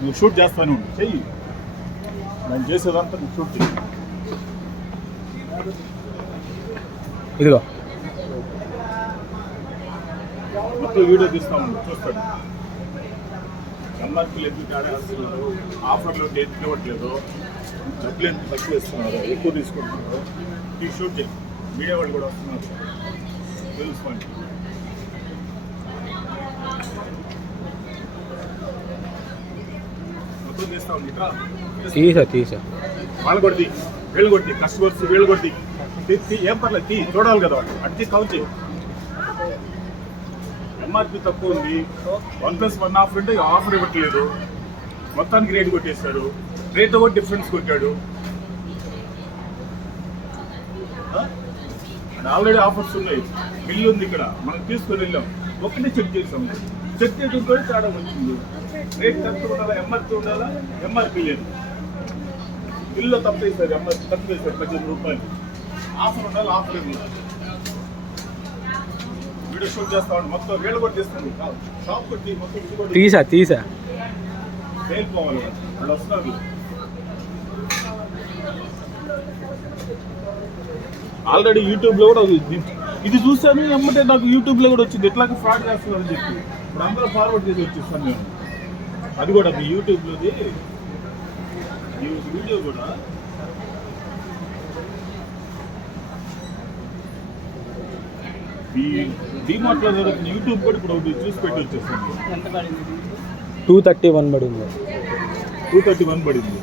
నువ్వు షూట్ చేస్తాను చెయ్యి, నేను చేసేదంతా నువ్వు షూట్ చెయ్యి. ఇదిగో మొత్తం వీడియో తీస్తాము, చూస్తాడు. ఎంఆర్పీలు ఎందుకు ఆడేస్తున్నారు, ఆఫర్లు ఎందుకు ఇవ్వట్లేదు, డబ్బులు ఎంత తక్కువ ఇస్తున్నారు, ఎక్కువ తీసుకుంటున్నారు, ఈ షూట్ చేయి. మీడియా వాళ్ళు కూడా వస్తున్నారు, తెలుసుకోండి. మొత్తం తీస్తాం ఇట్లా తీసా వాళ్ళు కొట్టి వీళ్ళు కొట్టి కస్టమర్స్ వీళ్ళు కొట్టి ఏం పర్లేదు తీ, చూడాలి కదా అట్టి కౌంట్ చేయి. ఎంఆర్పీ తక్కువ ఉంది, 1+1 ఆఫర్ అంటే ఆఫర్ ఇవ్వట్లేదు, మొత్తానికి రేట్ కొట్టేశాడు, రేట్ కూడా డిఫరెన్స్ కొట్టాడు. ఆల్రెడీ ఆఫర్స్ ఉన్నాయి, బిల్లు ఉంది ఇక్కడ, మనం తీసుకొని వెళ్ళాం, ఒకటి చెక్ చేసాం, చెక్ చేయడం కూడా తేడా వచ్చింది. రేట్ తక్కువ ఉండాలా, ఎంఆర్పీ ఉండాలా, ఎంఆర్పీ లేదు, బిల్లు తప్పు వేశారు, ఎంఆర్పీ తక్కువ వేశారు 18 రూపాయలు, ఆఫర్ ఉండాలి, ఆఫర్ లేదు. వీడియో షూట్ చేస్తామండి, మొత్తం వేళ్ళు కూడా తీస్తుంది, షాప్ కొట్టి మొత్తం తీసా వెళ్ళిపోవాలి, వాళ్ళు వస్తున్నారు. ఆల్రెడీ యూట్యూబ్లో కూడా ఇది చూసాను, ఎమ్మటే నాకు యూట్యూబ్లో కూడా వచ్చింది, ఎట్లాగ ఫ్రాడ్ చేస్తున్నారని చెప్పి ఇప్పుడు అందరూ ఫార్వర్డ్ చేసి వచ్చేస్తాను నేను. అది కూడా మీ యూట్యూబ్లోది వీడియో కూడా ఈ డిమార్ట్లో జరుగుతున్న యూట్యూబ్ కూడా ఇప్పుడు ఒకటి చూసి పెట్టి వచ్చేస్తాను. 231 పడింది, 231 పడింది,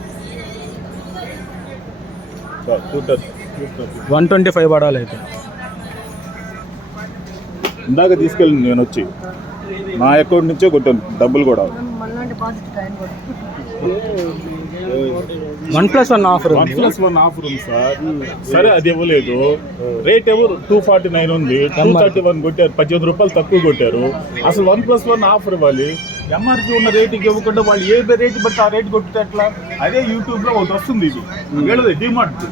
125 పడాలి అయితే. ఇందాక తీసుకెళ్ళింది నేను వచ్చి, నా అకౌంట్ నుంచే కొట్టాను డబ్బులు కూడా. 1+1 ఆఫర్ 1+1 ఆఫర్ ఉంది సార్. సరే అది ఇవ్వలేదు, రేట్ ఏమో 249 ఉంది, 231 కొట్టారు, 18 రూపాయలు తక్కువ కొట్టారు. అసలు 1+1 ఆఫర్ ఇవ్వాలి, ఎంఆర్పీ ఉన్న రేటుకి ఇవ్వకుండా వాళ్ళు ఏ రేటు బట్టి ఆ రేటు కొట్టితే ఎట్లా? అదే యూట్యూబ్లో ఒకటి వస్తుంది, ఇది వీళ్ళది డిమార్ట్.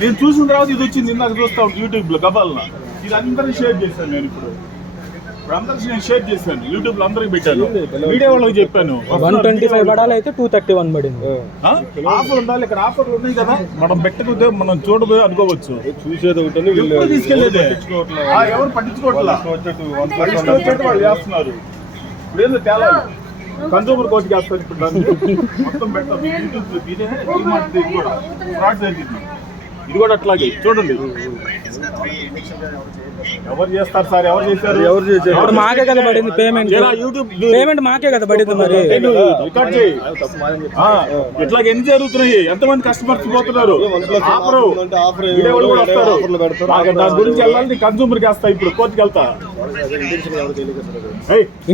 నేను చూసిన తర్వాత ఇది వచ్చింది, ఇందాక చూస్తా యూట్యూబ్లో గబాలన. ఇది అందరికీ షేర్ చేశాను నేను, ఇప్పుడు అందరికి నేను షేర్ చేశాను, యూట్యూబ్లో అందరికి పెట్టాను, మీడియా వాళ్ళకి చెప్పాను. 125 పడాలి అయితే 231 పడింది. ఆఫర్ ఉండాలి, ఇక్కడ ఆఫర్లు ఉన్నాయి కదా, మనం పెట్టకపోతే మనం చూడబోయే అనుకోవచ్చు. చూసేది ఒకటి తీసుకెళ్ళేది ఎవరు పట్టించుకోవట్లా, వాళ్ళు చేస్తున్నారు. లేదు తేలా కన్సూమర్ కోర్టుకి వేస్తారు ఇప్పుడు దాన్ని మొత్తం పెడతాం. ఫ్రాడ్ జరిగింది, ఇది కూడా అట్లాగే చూడండి. ఎవరు చేస్తారు సార్, ఎవరు చేశారు, ఇప్పుడు మాకే కదా పడింది పేమెంట్, పేమెంట్ మాకే కదా పడింది. మరి రికార్డ్ చేయి. ఇట్లాగే ఎన్ని జరుగుతున్నాయి, ఎంతమంది కస్టమర్స్ పోతున్నారు, దాని గురించి వెళ్ళాలి. కన్సూమర్కి వేస్తా, ఇప్పుడు కోర్టుకి వెళ్తా.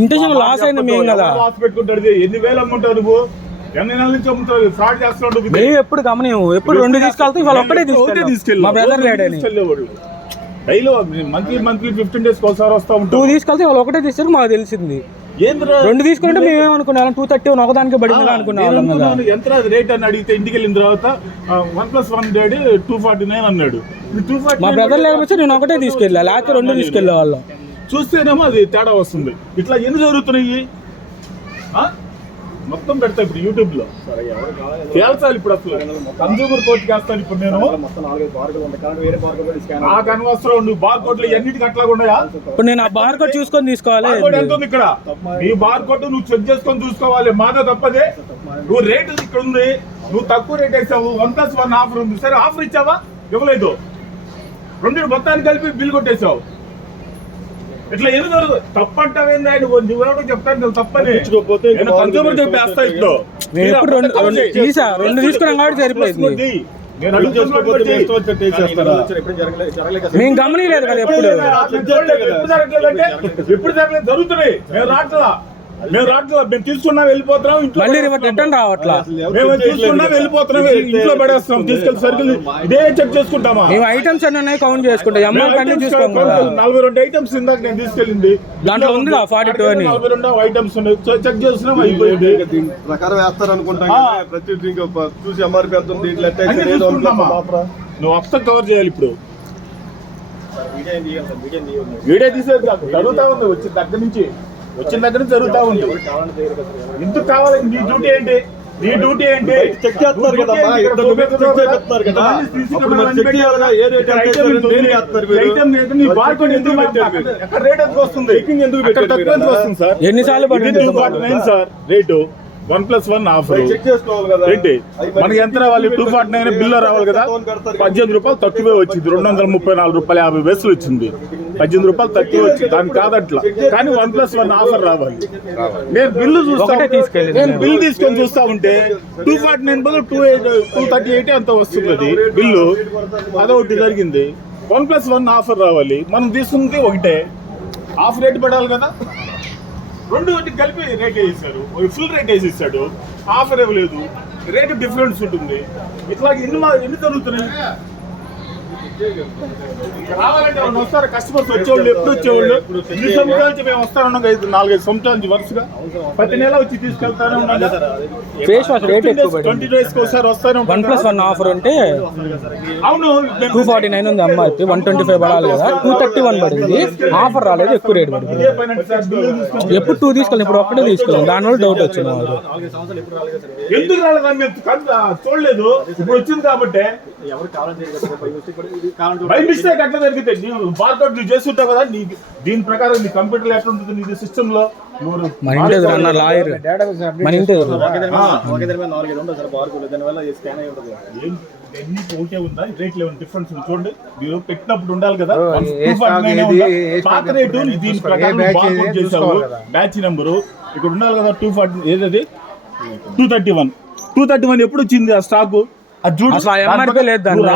ఇంటెన్షన్ లాస్ అయింది మేము కదా, లాస్ పెట్టుకుంటాడు. ఎన్ని వేలు అమ్ముంటావు నువ్వు, ఎన్ని నెలల నుంచి అమ్ముతావు, ఫ్రాడ్ చేస్తున్నాడు. మేము ఎప్పుడు గమనించము, ఎప్పుడు 2 తీసుకెళ్తాం, ఇవాళ ఒక్కటే తీసుకెళ్ళి మా బ్రదర్ లేడని డైలీ మంత్లీ 15 days ఒకసారి వస్తా ఉంటాం. 2 తీసుకెళ్తే వాళ్ళు ఒకటే తీసుకు మాకు తెలిసింది. 2 తీసుకుంటే మేమేమనుకున్నాం 231 ఒకదానికి పడింది అనుకున్నాం. ఎంత రేట్ అని అడిగితే ఇంటికి వెళ్ళిన తర్వాత 1+1 రేట్ 249 అన్నాడు. మా బ్రదర్ లేకపోతే నేను ఒకటే తీసుకెళ్ళా, లేకపోతే 2 తీసుకెళ్ళే వాళ్ళం. చూస్తేనేమో అది తేడా వస్తుంది. ఇట్లా ఎన్ని జరుగుతున్నాయి, మొత్తం పెడతా ఇప్పుడు యూట్యూబ్ లో తేల్చాలి. ఇప్పుడు అసలు కన్సూమర్ కోర్టుకి వేస్తాను ఇప్పుడు నేను. నాకు అనవసరం, నువ్వు బార్ కోట్లు ఎన్నిటికి అట్లా ఉన్నాయా? ఇప్పుడు నేను ఆ బార్ కోడ్ చూసుకొని తీసుకోవాలి. ఎంత ఉంది ఇక్కడ, నీ బార్ కోడ్ నువ్వు చెక్ చేసుకొని చూసుకోవాలి. మాదా తప్పదే, నువ్వు రేటు ఇక్కడ ఉంది, నువ్వు తక్కువ రేట్ వేసావు. 1+1 ఆఫర్ ఉంది, సరే ఆఫర్ ఇచ్చావా, ఇవ్వలేదు. 2 మొత్తానికి కలిపి బిల్ కొట్టేసావు. ఇట్లా ఎందుకు తప్పంటావేంది, నువ్వు చెప్తాను తప్పని కన్సూమర్ చెప్పేస్తా. ఇప్పుడు 2 తీసుకున్నాం కాబట్టి సరిపోయింది. మేము గమనించలేదు కదా, ఎప్పుడు జరగలేదు, జరుగుతున్నాయి. మేము రాట్లా, మేము తీసుకున్నాం వెళ్ళిపోతున్నాం, మళ్ళీ రిటర్న్ రావట్లా. మేము తీసుకున్నాం వెళ్ళిపోతున్నాం, ఇంట్లో పడేస్తాం, తీసుకెళ్ళి సరుకులు ఇదే చెక్ చేసుకుంటామా? మేము ఐటమ్స్ అన్నీ కౌంట్ చేసుకుంటాం, అమౌంట్ అన్ని చూసుకోం కదా. 42 ఐటమ్స్ ఇందాక నేను తీసుకెళ్ళింది, దాంట్లో ఉంది 42 అని 42 ఐటమ్స్ చెక్ చేస్తున్నాం, అయిపోయింది. ప్రకారం వేస్తారు అనుకుంటాం, ప్రతి చూసి ఎంఆర్పీ అవుతుంది. నువ్వు అప్సం కవర్ చేయాలి. ఇప్పుడు వీడియో తీసేది కాదు, జరుగుతా ఉంది వచ్చి దగ్గర నుంచి వచ్చిన దగ్గర నుంచి జరుగుతూ ఉంది. ఎందుకు కావాలి? నీ డ్యూటీ ఏంటి? నీ డ్యూటీ ఏంటి? చెక్ చేస్తున్నారు కదా, చెక్ చేస్తున్నారు కదా, అప్పుడు మరి చెక్ చేయాలిగా, ఏ రేట్ ఎంత వేస్తారు, దేనికి వేస్తారు మీరు? ఎక్కడ రేట్ ఎంత వస్తుంది? చెకింగ్ ఎందుకు అక్కడ పెట్టారు తక్కువ ఎంత వస్తుంది సార్? ఎన్నిసార్లు పడింది? 249 సార్ రేటు. 1+1 ఆఫర్ చెక్ చేసుకోవాలి కదా. ఏంటి? మనకి ఎంత రావాలి? 249 బిల్లు రావాలి కదా. 18 రూపాయలు తక్కువే వచ్చింది. 234 రూపాయలు 50 పైసలు వచ్చింది. 18 రూపాయలు తక్కువ వచ్చింది. దాని కాదట్లా, కానీ 1+1 ఆఫర్ రావాలి. నేను బిల్లు చూస్తా, నేను బిల్లు తీసుకొని చూస్తా ఉంటే 249 బదులు 238 అంత వస్తుంది అది బిల్లు. అదొకటి జరిగింది. 1+1 ఆఫర్ రావాలి. మనం తీసుకుంటే ఒకటే ఆఫర్ రేట్ పడాలి కదా. రెండు కలిపి రేట్ వేసారు, ఫుల్ రేట్ వేసేసాడు, ఆఫర్ ఇవ్వలేదు, రేటు డిఫరెన్స్ ఉంటుంది. ఇట్లా ఎన్ని జరుగుతున్నాయి? రావాలంటే వాళ్ళు వస్తారు, కస్టమర్స్ వచ్చేవాళ్ళు, ఎప్పుడు వచ్చేవాళ్ళు. 2 సంవత్సరాల నుంచి మేము వస్తాను, 4-5 సంవత్సరాల నుంచి వరుసగా ప్రతి నెల వచ్చి తీసుకెళ్తానే ఉన్నాను. ఫేస్ వాష్ రేట్ ఎక్కువ పడింది. 20 డేస్కి ఒకసారి వస్తాను. 1+1 ఆఫర్ ఉంటే అవును, 249 ఉంది ఎంఆర్పి, 125 పడాలి కదా, 231 పడింది. ఆఫర్ రాలేదు, ఎక్కువ రేట్ పడింది. ఇదే పైన సార్ బిల్లు తీసుకొని ఎప్పుడు 2 తీసుకెళ్ళి, ఇప్పుడు ఒక్కటే తీసుకెళ్ళాం. దానివల్ల డౌట్ వచ్చింది మాకు. ఎందుకు రాలేదని మేము చూడలేదు, ఇప్పుడు వచ్చింది కాబట్టి. బై మిస్టేక్ అట్లా జరిగితే నీవు బార్కోడ్ నువ్వు చేస్తుంటావు కదా, దీని ప్రకారం నీ కంప్యూటర్ ఎట్లా ఉంటుంది, నీ సిస్టమ్ లో మన ఇంటి ఎదురు అన్న లాయర్, మన ఇంటి ఎదురు ఓకే ఉందా? రేట్ లెవెల్ డిఫరెన్స్ చూడండి. మీరు పెట్టినప్పుడు ఉండాలి కదా. పాత రేటు దీని ప్రకారం బార్కోడ్ చేసావు, బ్యాచ్ నెంబరు ఇక్కడ ఉండాలి కదా. 240 ఏదది 231 ఎప్పుడు వచ్చింది ఆ స్టాక్? అది చూడు, అసలు ఆ MRP లేదు దాంట్లో.